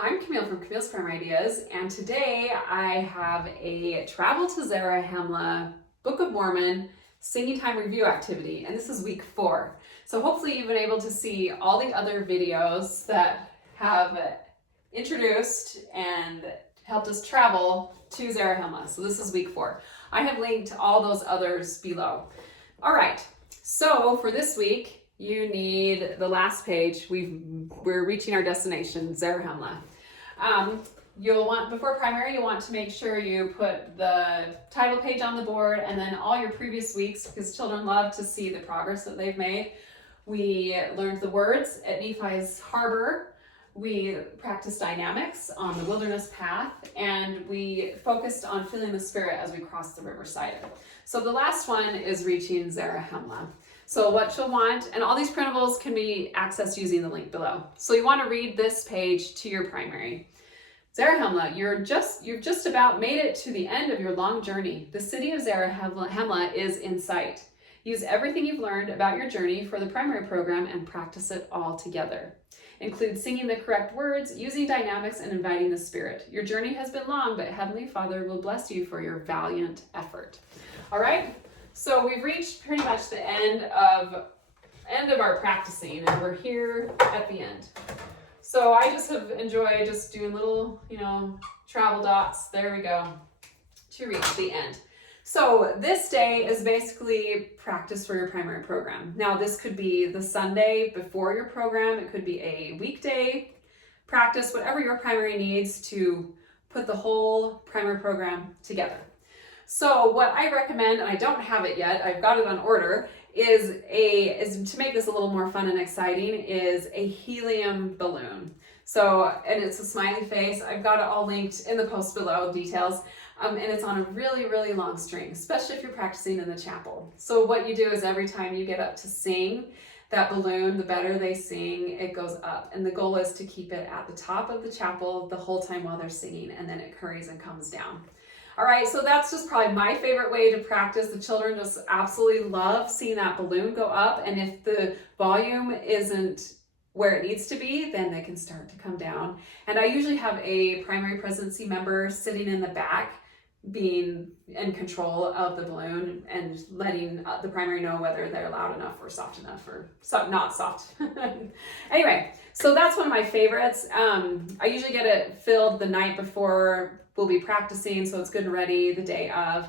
I'm Camille from Camille's Primary Ideas, and today I have a Travel to Zarahemla Book of Mormon singing time review activity, and this is week 4. So hopefully you've been able to see all the other videos that have introduced and helped us travel to Zarahemla. So this is week 4. I have linked all those others below. All right, so for this week, you need the last page. We're reaching our destination, Zarahemla. Before primary, you'll want to make sure you put the title page on the board and then all your previous weeks, because children love to see the progress that they've made. We learned the words at Nephi's harbor. We practiced dynamics on the wilderness path, and we focused on feeling the Spirit as we crossed the riverside. So the last one is reaching Zarahemla. So what you'll want, and all these printables can be accessed using the link below. So you want to read this page to your primary. Zarahemla, you've just about made it to the end of your long journey. The city of Zarahemla is in sight. Use everything you've learned about your journey for the primary program and practice it all together. Include singing the correct words, using dynamics, and inviting the Spirit. Your journey has been long, but Heavenly Father will bless you for your valiant effort. All right? So we've reached pretty much the end of our practicing, and we're here at the end. So I just have enjoyed just doing little, travel dots. There we go, to reach the end. So this day is basically practice for your primary program. Now this could be the Sunday before your program. It could be a weekday practice, whatever your primary needs to put the whole primary program together. So what I recommend, and I don't have it yet, I've got it on order, is to make this a little more fun and exciting, is a helium balloon. So, and it's a smiley face. I've got it all linked in the post below, details, and it's on a really, really long string, especially if you're practicing in the chapel. So what you do is every time you get up to sing that balloon, the better they sing, it goes up. And the goal is to keep it at the top of the chapel the whole time while they're singing, and then it hurries and comes down. All right, so that's just probably my favorite way to practice. The children just absolutely love seeing that balloon go up, and if the volume isn't where it needs to be, then they can start to come down. And I usually have a primary presidency member sitting in the back, being in control of the balloon and letting the primary know whether they're loud enough or soft enough or not soft. Anyway, so that's one of my favorites. I usually get it filled the night before we'll be practicing, so it's good and ready the day of.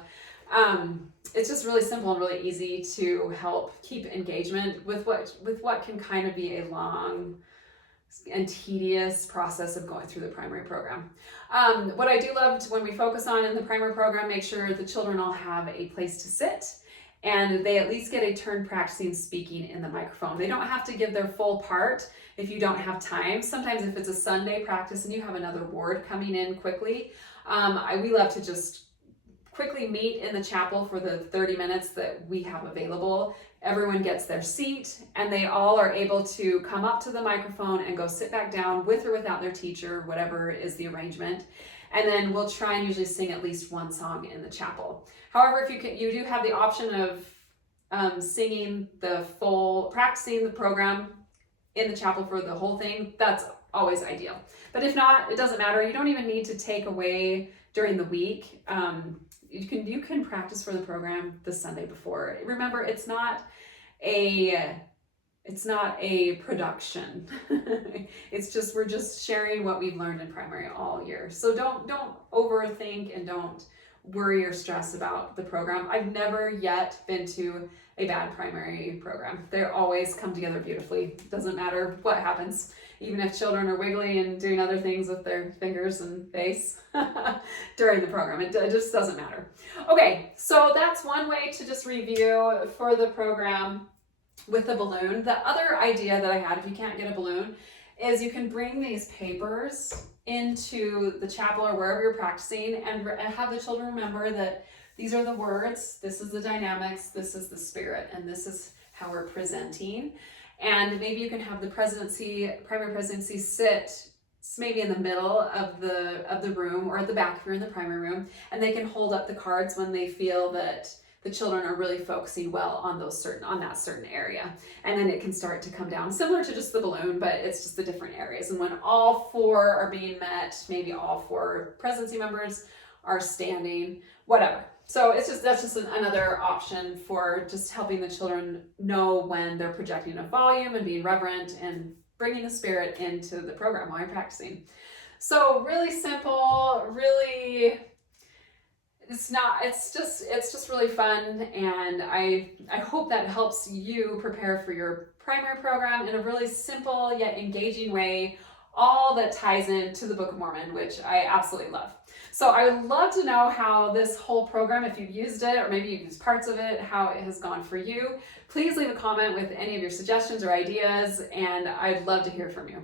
It's just really simple and really easy to help keep engagement with what can kind of be a long and tedious process of going through the primary program. What I do love when we focus on in the primary program, make sure the children all have a place to sit and they at least get a turn practicing speaking in the microphone. They don't have to give their full part if you don't have time. Sometimes if it's a Sunday practice and you have another ward coming in quickly, we love to just quickly meet in the chapel for the 30 minutes that we have available. Everyone gets their seat and they all are able to come up to the microphone and go sit back down with or without their teacher, whatever is the arrangement. And then we'll try and usually sing at least one song in the chapel. However, if you do have the option of singing the full, practicing the program in the chapel for the whole thing, that's always ideal. But if not, it doesn't matter. You don't even need to take away during the week. You can practice for the program the Sunday before. Remember, it's not a production. We're just sharing what we've learned in primary all year. So don't overthink and don't worry or stress about the program. I've never yet been to a bad primary program. They always come together beautifully. Doesn't matter what happens, even if children are wiggly and doing other things with their fingers and face during the program. It just doesn't matter. Okay, so that's one way to just review for the program with the balloon. The other idea that I had, if you can't get a balloon, is you can bring these papers into the chapel or wherever you're practicing and have the children remember that these are the words, this is the dynamics, this is the Spirit, and this is how we're presenting. And maybe you can have the primary presidency sit maybe in the middle of the room or at the back if you're in the primary room, and they can hold up the cards when they feel that the children are really focusing well on that certain area. And then it can start to come down, similar to just the balloon, but it's just the different areas. And when all four are being met, maybe all four presidency members are standing, whatever. So that's just another option for just helping the children know when they're projecting a volume and being reverent and bringing the spirit into the program while you're practicing. So really simple, really, it's just really fun, and I hope that helps you prepare for your primary program in a really simple yet engaging way, all that ties into the Book of Mormon, which I absolutely love. So I would love to know how this whole program, if you've used it, or maybe you've used parts of it, how it has gone for you. Please leave a comment with any of your suggestions or ideas, and I'd love to hear from you.